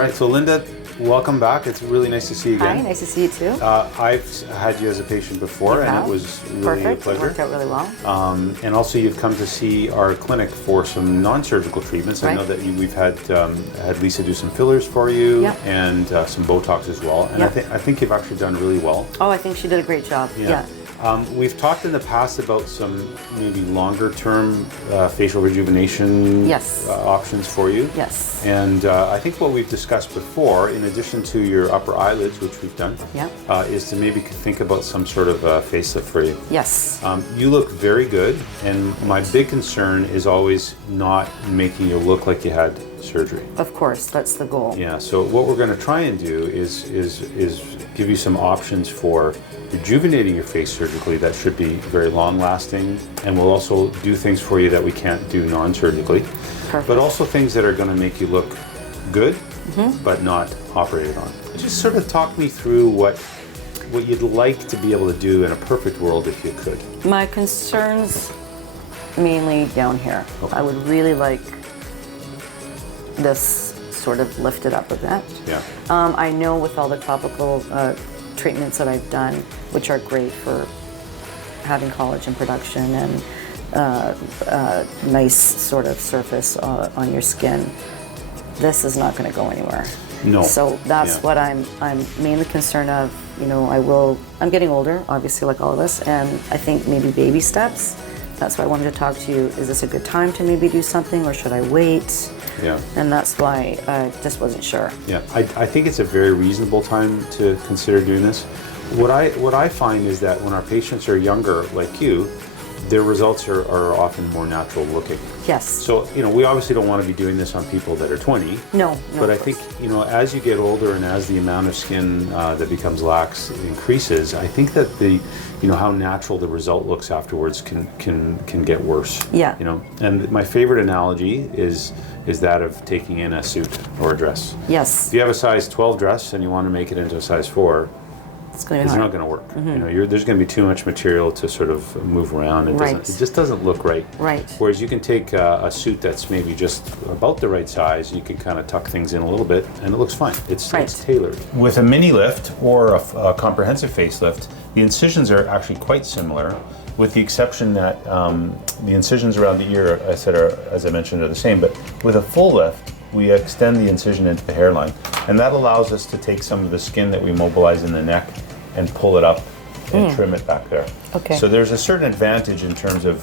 right, so Linda, welcome back. It's really nice to see you again. Hi, nice to see you too. I've had you as a patient before, and it was really perfect. a pleasure. It worked out really well. And also, you've come to see our clinic for some non-surgical treatments. Right. I know that we've had Lisa do some fillers for you, Yep. and some Botox as well. And Yep. I think you've actually done really well. Oh, I think she did a great job. Yeah. We've talked in the past about some maybe longer-term facial rejuvenation Yes. options for you. Yes. And I think what we've discussed before, in addition to your upper eyelids, which we've done, is to maybe think about some sort of facelift for you. Yes. You look very good, and my big concern is always not making you look like you had surgery. Of course, that's the goal. Yeah, so what we're going to try and do is give you some options for rejuvenating your face surgically that should be very long lasting, and we'll also do things for you that we can't do non-surgically. Perfect. But also things that are going to make you look good, but not operated on. Just sort of talk me through what you'd like to be able to do in a perfect world if you could. My concerns mainly down here. Okay. I would really like this sort of lifted up a bit. Yeah. I know with all the topical treatments that I've done, which are great for having collagen production and nice sort of surface on your skin, this is not going to go anywhere. No. So that's what I'm mainly concerned of. You know, I'm getting older, obviously, like all of us, and I think maybe baby steps. That's why I wanted to talk to you. Is this a good time to maybe do something, or should I wait? Yeah. And that's why I just wasn't sure. Yeah, I think it's a very reasonable time to consider doing this. What I find is that when our patients are younger, like you, their results are often more natural looking. Yes. So, you know, we obviously don't want to be doing this on people that are 20. No. But I think, you know, as you get older and as the amount of skin that becomes lax increases, I think that how natural the result looks afterwards can get worse. Yeah. You know, and my favorite analogy is that of taking in a suit or a dress. Yes. If you have a size 12 dress and you want to make it into a size 4, It's going to be it's hard. not going to work. You know, there's going to be too much material to sort of move around. It just doesn't look right. Right. Whereas you can take a suit that's maybe just about the right size, you can kind of tuck things in a little bit, and it looks fine. It's tailored. With a mini lift or a comprehensive facelift, the incisions are actually quite similar, with the exception that the incisions around the ear, as I mentioned, are the same. But with a full lift, we extend the incision into the hairline, and that allows us to take some of the skin that we mobilize in the neck and pull it up and trim it back there. Okay. So there's a certain advantage in terms of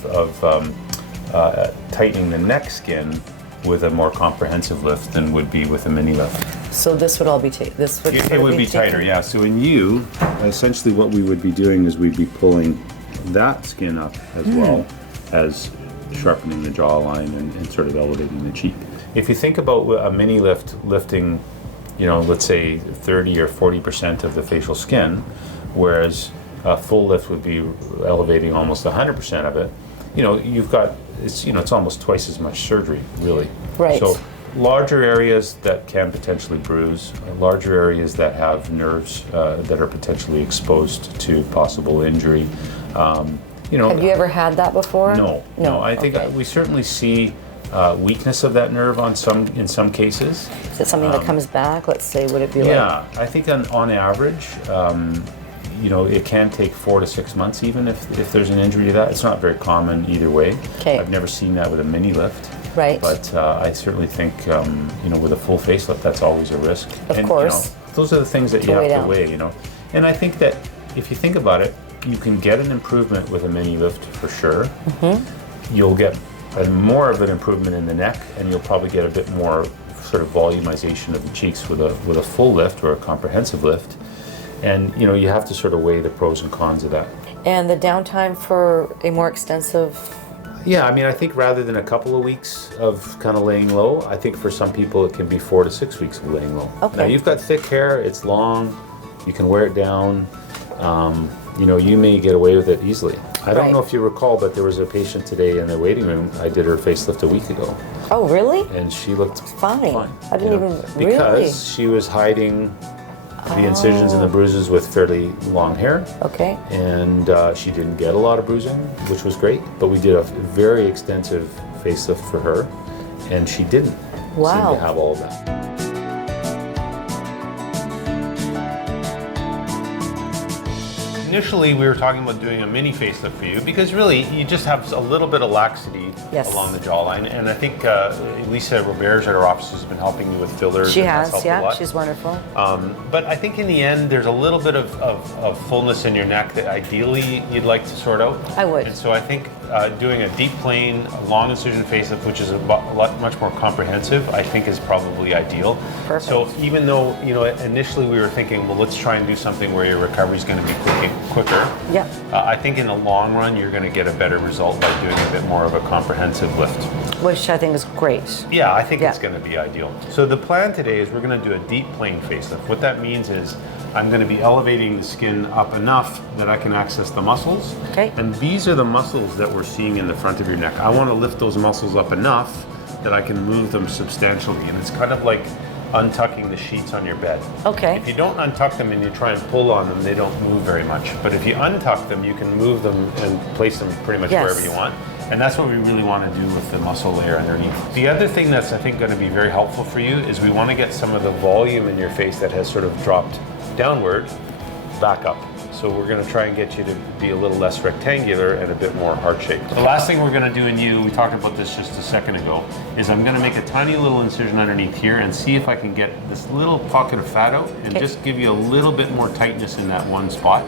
tightening the neck skin with a more comprehensive lift than would be with a mini lift. So this would all be It would be tighter, yeah. So in you, essentially what we would be doing is we'd be pulling that skin up as well as sharpening the jawline and sort of elevating the cheek. If you think about a mini lift lifting, you know, let's say 30 or 40% of the facial skin, whereas a full lift would be elevating almost 100% of it, you know, it's almost twice as much surgery, really. Right. So larger areas that can potentially bruise, larger areas that have nerves that are potentially exposed to possible injury. You know, Have you ever had that before? No. I think we certainly see weakness of that nerve in some cases. Is it something that comes back? Let's say, would it be like? Yeah, I think on average, you know, it can take 4 to 6 months even if there's an injury to that. It's not very common either way. Okay. I've never seen that with a mini lift. Right. But I certainly think, you know, with a full facelift, that's always a risk. Of and, course. You know, those are the things that you have to weigh, you know. And I think that if you think about it, you can get an improvement with a mini lift for sure. You'll get more of an improvement in the neck, and you'll probably get a bit more sort of volumization of the cheeks with a full lift or a comprehensive lift. And you know, you have to sort of weigh the pros and cons of that. And the downtime for a more extensive. Yeah, I mean, I think rather than a couple of weeks of kind of laying low, I think for some people it can be 4 to 6 weeks of laying low. Okay. Now you've got thick hair, it's long, you can wear it down. You know, you may get away with it easily. I don't know if you recall, but there was a patient today in the waiting room. I did her facelift a week ago. Oh, really? And she looked fine. I didn't even because she was hiding the incisions and the bruises with fairly long hair. Okay. And she didn't get a lot of bruising, which was great. But we did a very extensive facelift for her, and she didn't seem to have all of that. initially we were talking about doing a mini facelift for you because really you just have a little bit of laxity along the jawline, and I think Lisa Roberge at our office has been helping you with fillers. She has, yeah, she's wonderful. But I think in the end there's a little bit of fullness in your neck that ideally you'd like to sort out. I would. And so I think doing a deep plane, long incision facelift, which is much more comprehensive, I think is probably ideal. Perfect. So even though, initially we were thinking, well, let's try and do something where your recovery is going to be quicker. Yeah. I think in the long run, you're going to get a better result by doing a bit more of a comprehensive lift. Which I think is great. Yeah, I think it's going to be ideal. So the plan today is we're going to do a deep plane facelift. What that means is I'm going to be elevating the skin up enough that I can access the muscles. Okay. And these are the muscles that we're seeing in the front of your neck. I want to lift those muscles up enough that I can move them substantially. And it's kind of like untucking the sheets on your bed. Okay. If you don't untuck them and you try and pull on them, they don't move very much. But if you untuck them, you can move them and place them pretty much wherever you want. And that's what we really want to do with the muscle layer underneath. The other thing that's, I think, going to be very helpful for you is we want to get some of the volume in your face that has sort of dropped downward back up. So we're going to try and get you to be a little less rectangular and a bit more heart-shaped. The last thing we're going to do in you, we talked about this just a second ago, is I'm going to make a tiny little incision underneath here and see if I can get this little pocket of fat out and just give you a little bit more tightness in that one spot.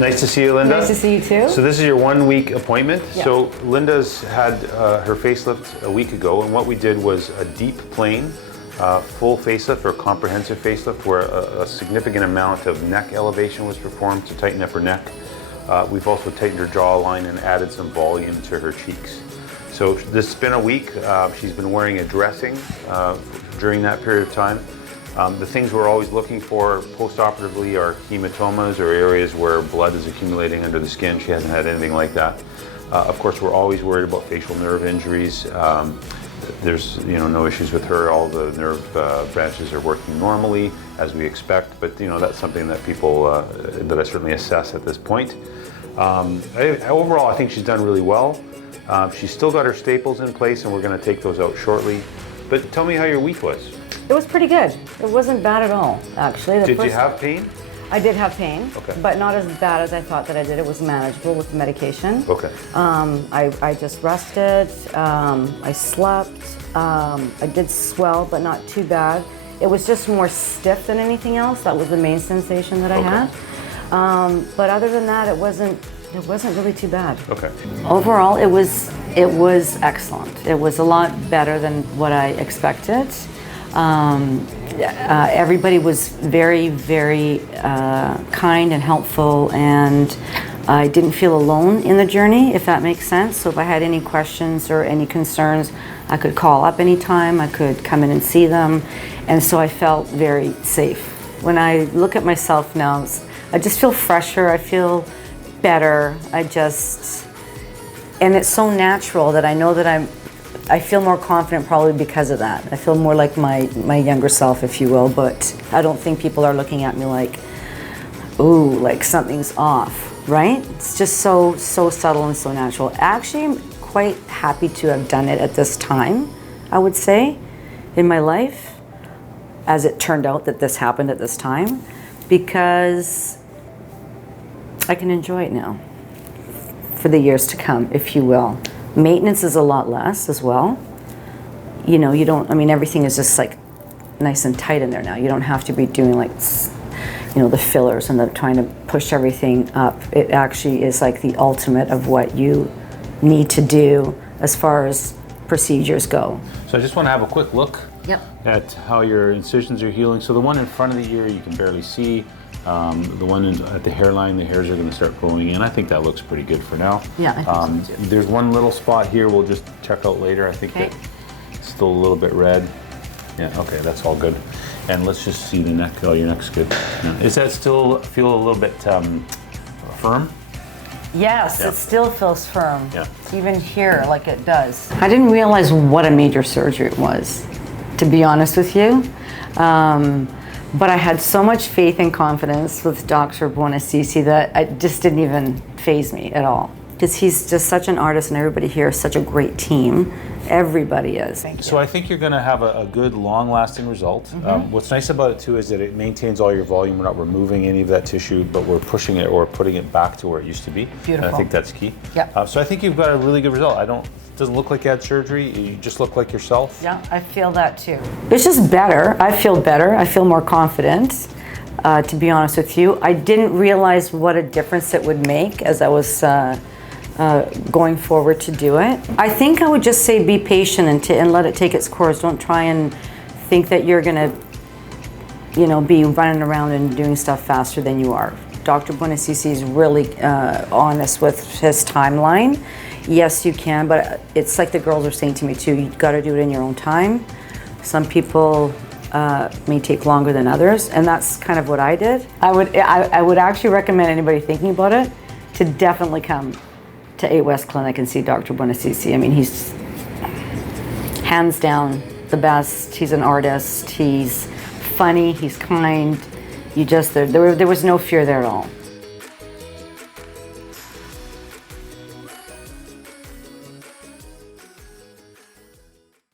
Nice to see you, Linda. Nice to see you too. So this is your 1 week appointment. Yeah. So Linda's had her facelift a week ago, and what we did was a deep plane full facelift or comprehensive facelift where a significant amount of neck elevation was performed to tighten up her neck. We've also tightened her jawline and added some volume to her cheeks. So this has been a week. She's been wearing a dressing during that period of time. The things we're always looking for post-operatively are hematomas or areas where blood is accumulating under the skin. She hasn't had anything like that. Of course, we're always worried about facial nerve injuries. There's no issues with her. All the nerve branches are working normally as we expect, but that's something that people that I certainly assess at this point. Overall, I think she's done really well. She's still got her staples in place, and we're going to take those out shortly. But tell me how your week was. It was pretty good. It wasn't bad at all, actually. Did you have pain? I did have pain, okay, but not as bad as I thought that I did. It was manageable with the medication. Okay. I just rested. I slept. I did swell, but not too bad. It was just more stiff than anything else. That was the main sensation that I had. But other than that, it wasn't really too bad. Okay. Overall, it was excellent. It was a lot better than what I expected. Everybody was very, very kind and helpful, and I didn't feel alone in the journey, if that makes sense. So if I had any questions or any concerns, I could call up anytime, I could come in and see them, and so I felt very safe. When I look at myself now, I just feel fresher, I feel better, and it's so natural that I know that I feel more confident probably because of that. I feel more like my younger self, if you will, but I don't think people are looking at me like, ooh, like something's off, right? It's just so subtle and so natural. Actually, I'm quite happy to have done it at this time, I would say, in my life, as it turned out that this happened at this time, because I can enjoy it now for the years to come, if you will. Maintenance is a lot less as well. Everything is just like nice and tight in there now. You don't have to be doing like, the fillers and trying to push everything up. It actually is like the ultimate of what you need to do as far as procedures go. So I just want to have a quick look at how your incisions are healing. So the one in front of the ear you can barely see. The one at the hairline, the hairs are going to start growing in. I think that looks pretty good for now. Yeah, I think so too. There's one little spot here we'll just check out later. I think it's still a little bit red. Yeah, okay, that's all good. And let's just see the neck. Oh, your neck's good. Yeah. Does that still feel a little bit firm? Yes, it still feels firm. Yeah. Even here, like it does. I didn't realize what a major surgery it was, to be honest with you. But I had so much faith and confidence with Dr. Buonassisi that it just didn't even faze me at all. because he's just such an artist, and everybody here is such a great team. Everybody is. So I think you're going to have a good, long-lasting result. What's nice about it too is that it maintains all your volume. We're not removing any of that tissue, but we're pushing it or putting it back to where it used to be. Beautiful. And I think that's key. Yep. So I think you've got a really good result. It doesn't look like you had surgery. You just look like yourself. Yeah, I feel that too. It's just better. I feel better. I feel more confident. To be honest with you, I didn't realize what a difference it would make as I was going forward to do it. I think I would just say be patient and let it take its course. Don't try and think that you're gonna, be running around and doing stuff faster than you are. Dr. Buonassisi is really honest with his timeline. Yes, you can, but it's like the girls are saying to me too, you gotta do it in your own time. Some people may take longer than others, and that's kind of what I did. I would actually recommend anybody thinking about it to definitely come to 8 West Clinic and see Dr. Buonassisi. I mean, he's hands down the best. He's an artist. He's funny. He's kind. There was no fear there at all.